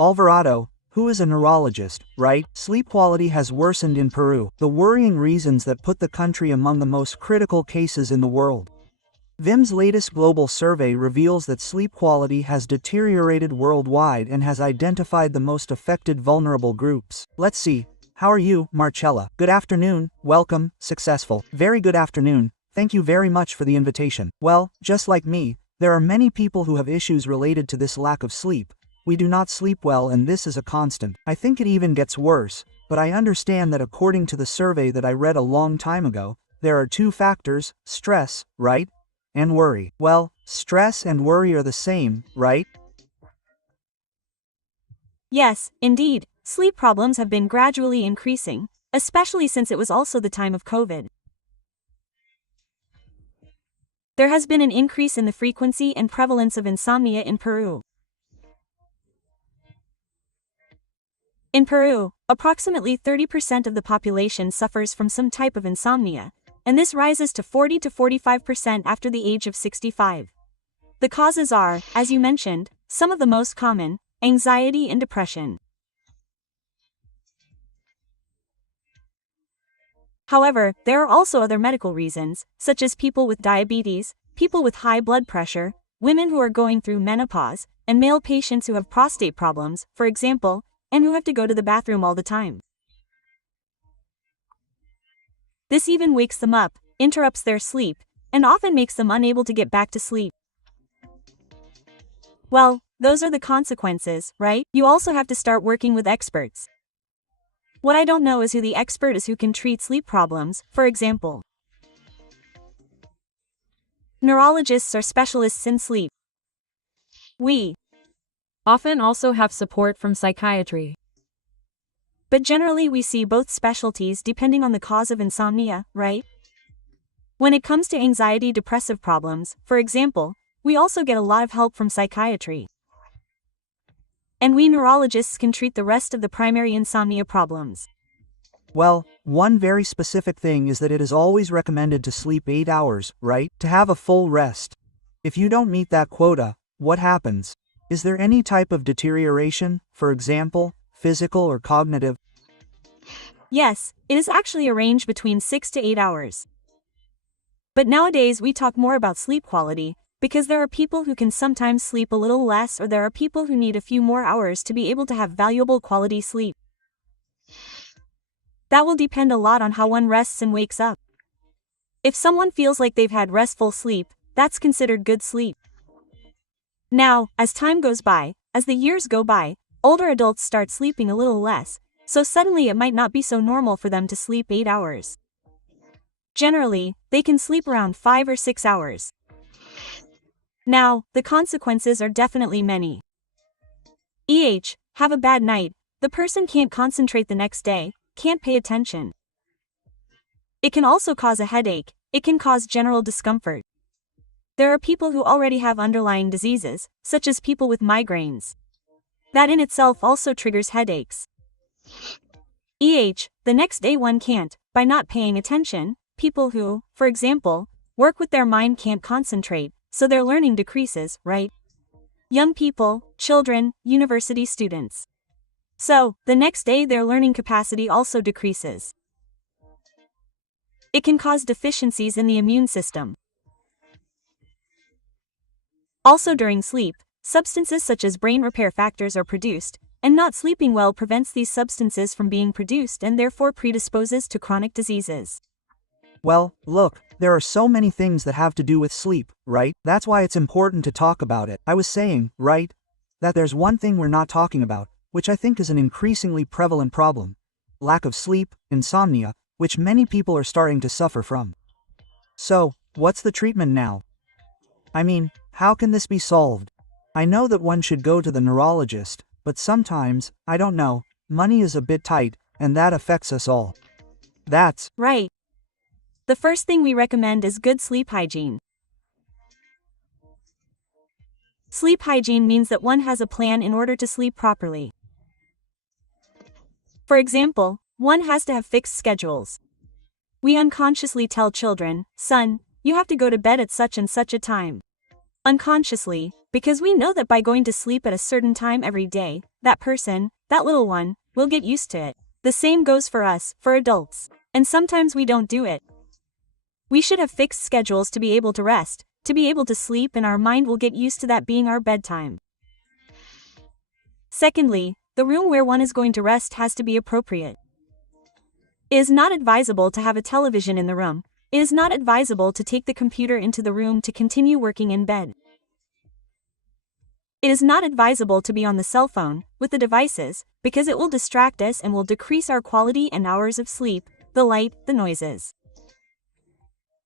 Alvarado, who is a neurologist, right? Sleep quality has worsened in Peru. The worrying reasons that put the country among the most critical cases in the world. VIM's latest global survey reveals that sleep quality has deteriorated worldwide and has identified the most affected vulnerable groups. Let's see. How are you, Marcella? Good afternoon, welcome, successful. Very good afternoon, thank you very much for the invitation. Well, just like me, there are many people who have issues related to this lack of sleep. We do not sleep well and this is a constant. I think it even gets worse, but I understand that according to the survey that I read a long time ago, there are two factors, stress, right? And worry. Well, stress and worry are the same, right? Yes, indeed, sleep problems have been gradually increasing, especially since it was also the time of COVID. There has been an increase in the frequency and prevalence of insomnia in Peru. In Peru, approximately 30% of the population suffers from some type of insomnia, and this rises to 40 to 45% after the age of 65. The causes are, as you mentioned, some of the most common, anxiety and depression. However, there are also other medical reasons, such as people with diabetes, people with high blood pressure, women who are going through menopause, and male patients who have prostate problems, for example, and who have to go to the bathroom all the time. This even wakes them up, interrupts their sleep, and often makes them unable to get back to sleep. Well, those are the consequences, right? You also have to start working with experts. What I don't know is who the expert is who can treat sleep problems, for example. Neurologists are specialists in sleep. We often also have support from psychiatry. But generally we see both specialties depending on the cause of insomnia, right? When it comes to anxiety depressive problems, for example, we also get a lot of help from psychiatry. And we neurologists can treat the rest of the primary insomnia problems. Well, one very specific thing is that it is always recommended to sleep 8 hours, right? To have a full rest. If you don't meet that quota, what happens? Is there any type of deterioration, for example, physical or cognitive? Yes, it is actually a range between 6 to 8 hours. But nowadays we talk more about sleep quality, because there are people who can sometimes sleep a little less or there are people who need a few more hours to be able to have valuable quality sleep. That will depend a lot on how one rests and wakes up. If someone feels like they've had restful sleep, that's considered good sleep. Now, as time goes by, as the years go by, older adults start sleeping a little less, so suddenly it might not be so normal for them to sleep 8 hours. Generally, they can sleep around 5 or 6 hours. Now, the consequences are definitely many. Have a bad night, the person can't concentrate the next day, can't pay attention. It can also cause a headache, it can cause general discomfort. There are people who already have underlying diseases, such as people with migraines. That in itself also triggers headaches. The next day one can't, by not paying attention, people who, for example, work with their mind can't concentrate, so their learning decreases, right? Young people, children, university students. So, the next day their learning capacity also decreases. It can cause deficiencies in the immune system. Also during sleep, substances such as brain repair factors are produced, and not sleeping well prevents these substances from being produced and therefore predisposes to chronic diseases. Well, look, there are so many things that have to do with sleep, right? That's why it's important to talk about it. I was saying, right, that there's one thing we're not talking about, which I think is an increasingly prevalent problem. Lack of sleep, insomnia, which many people are starting to suffer from. So, what's the treatment now? I mean, how can this be solved? I know that one should go to the neurologist, but sometimes, I don't know, money is a bit tight, and that affects us all. That's right. The first thing we recommend is good sleep hygiene. Sleep hygiene means that one has a plan in order to sleep properly. For example, one has to have fixed schedules. We unconsciously tell children, "Son, you have to go to bed at such and such a time." Unconsciously, because we know that by going to sleep at a certain time every day, that person, that little one, will get used to it. The same goes for us, for adults. And sometimes we don't do it. We should have fixed schedules to be able to rest, to be able to sleep, and our mind will get used to that being our bedtime. Secondly, the room where one is going to rest has to be appropriate. It is not advisable to have a television in the room. It is not advisable to take the computer into the room to continue working in bed. It is not advisable to be on the cell phone, with the devices, because it will distract us and will decrease our quality and hours of sleep, the light, the noises.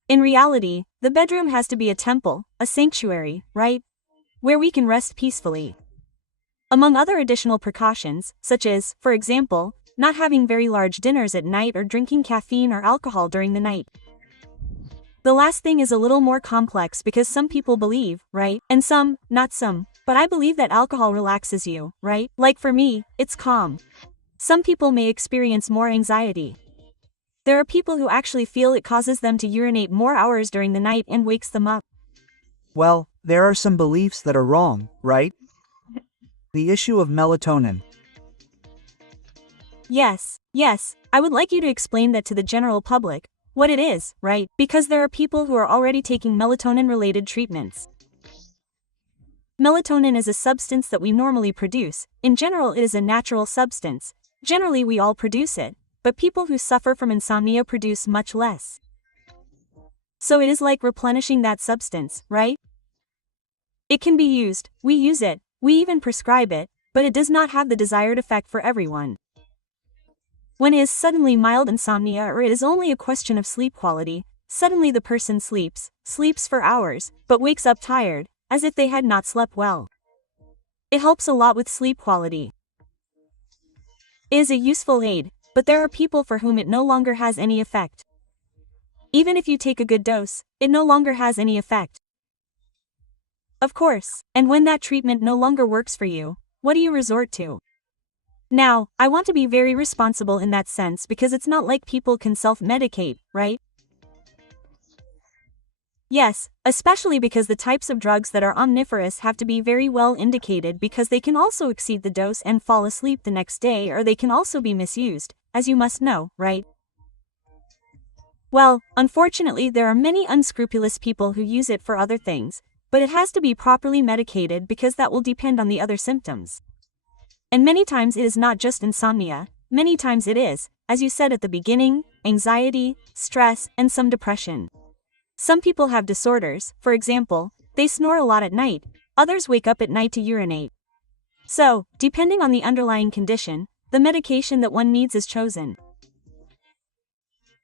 In reality, the bedroom has to be a temple, a sanctuary, right? Where we can rest peacefully. Among other additional precautions, such as, for example, not having very large dinners at night or drinking caffeine or alcohol during the night. The last thing is a little more complex because some people believe, right? And some, not some, but I believe that alcohol relaxes you, right? Like for me, it's calm. Some people may experience more anxiety. There are people who actually feel it causes them to urinate more hours during the night and wakes them up. Well, there are some beliefs that are wrong, right? The issue of melatonin. Yes, I would like you to explain that to the general public, what it is, right? Because there are people who are already taking melatonin-related treatments. Melatonin is a substance that we normally produce. In general, it is a natural substance. Generally, we all produce it, but people who suffer from insomnia produce much less. So it is like replenishing that substance, right? It can be used, we use it, we even prescribe it, but it does not have the desired effect for everyone. When it is suddenly mild insomnia or it is only a question of sleep quality, suddenly the person sleeps for hours, but wakes up tired, as if they had not slept well. It helps a lot with sleep quality. It is a useful aid, but there are people for whom it no longer has any effect. Even if you take a good dose, it no longer has any effect. Of course, and when that treatment no longer works for you, what do you resort to? Now, I want to be very responsible in that sense because it's not like people can self-medicate, right? Yes, especially because the types of drugs that are omnivorous have to be very well indicated because they can also exceed the dose and fall asleep the next day, or they can also be misused, as you must know, right? Well, unfortunately there are many unscrupulous people who use it for other things, but it has to be properly medicated because that will depend on the other symptoms. And many times it is not just insomnia, many times it is, as you said at the beginning, anxiety, stress, and some depression. Some people have disorders, for example, they snore a lot at night, others wake up at night to urinate. So, depending on the underlying condition, the medication that one needs is chosen.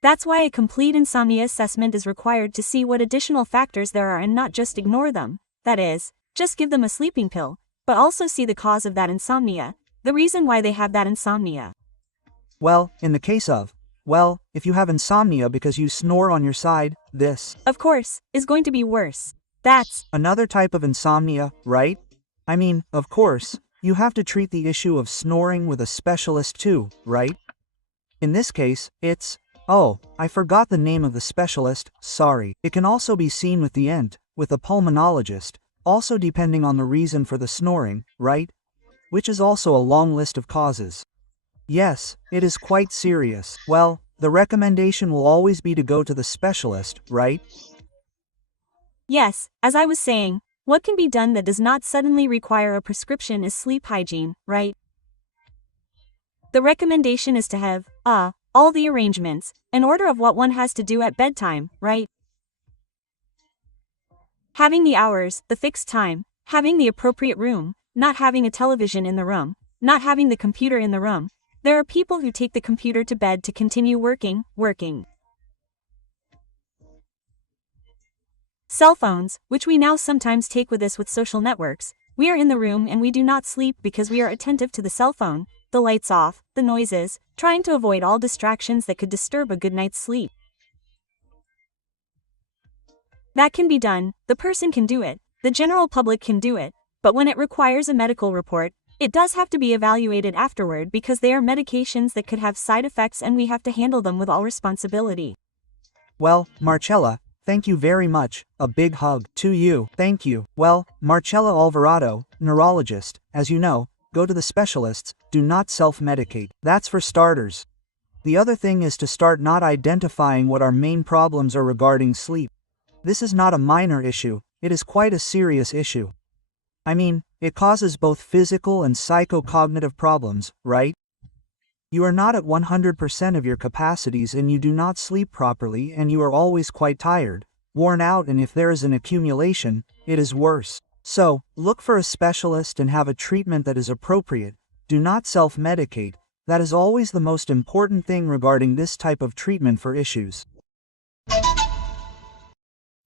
That's why a complete insomnia assessment is required to see what additional factors there are and not just ignore them, that is, just give them a sleeping pill, but also see the cause of that insomnia, the reason why they have that insomnia. Well, in the case of, if you have insomnia because you snore on your side, this, of course, is going to be worse. That's another type of insomnia, right? I mean, of course, you have to treat the issue of snoring with a specialist too, right? In this case, it's, oh, I forgot the name of the specialist, sorry. It can also be seen with the ENT, with a pulmonologist, also depending on the reason for the snoring, right? Which is also a long list of causes. Yes, it is quite serious. Well, the recommendation will always be to go to the specialist, right? Yes, as I was saying, what can be done that does not suddenly require a prescription is sleep hygiene, right? The recommendation is to have, all the arrangements, in order of what one has to do at bedtime, right? Having the hours, the fixed time, having the appropriate room, not having a television in the room, not having the computer in the room. There are people who take the computer to bed to continue working. Cell phones, which we now sometimes take with us with social networks, we are in the room and we do not sleep because we are attentive to the cell phone, the lights off, the noises, trying to avoid all distractions that could disturb a good night's sleep. That can be done, the person can do it, the general public can do it, but when it requires a medical report, it does have to be evaluated afterward because they are medications that could have side effects and we have to handle them with all responsibility. Well, Marcella, thank you very much, a big hug to you. Thank you. Well, Marcella Alvarado, neurologist, as you know, go to the specialists, do not self-medicate. That's for starters. The other thing is to start not identifying what our main problems are regarding sleep. This is not a minor issue, it is quite a serious issue. I mean, it causes both physical and psychocognitive problems, right? You are not at 100% of your capacities and you do not sleep properly and you are always quite tired, worn out, and if there is an accumulation, it is worse. So, look for a specialist and have a treatment that is appropriate. Do not self-medicate. That is always the most important thing regarding this type of treatment for issues.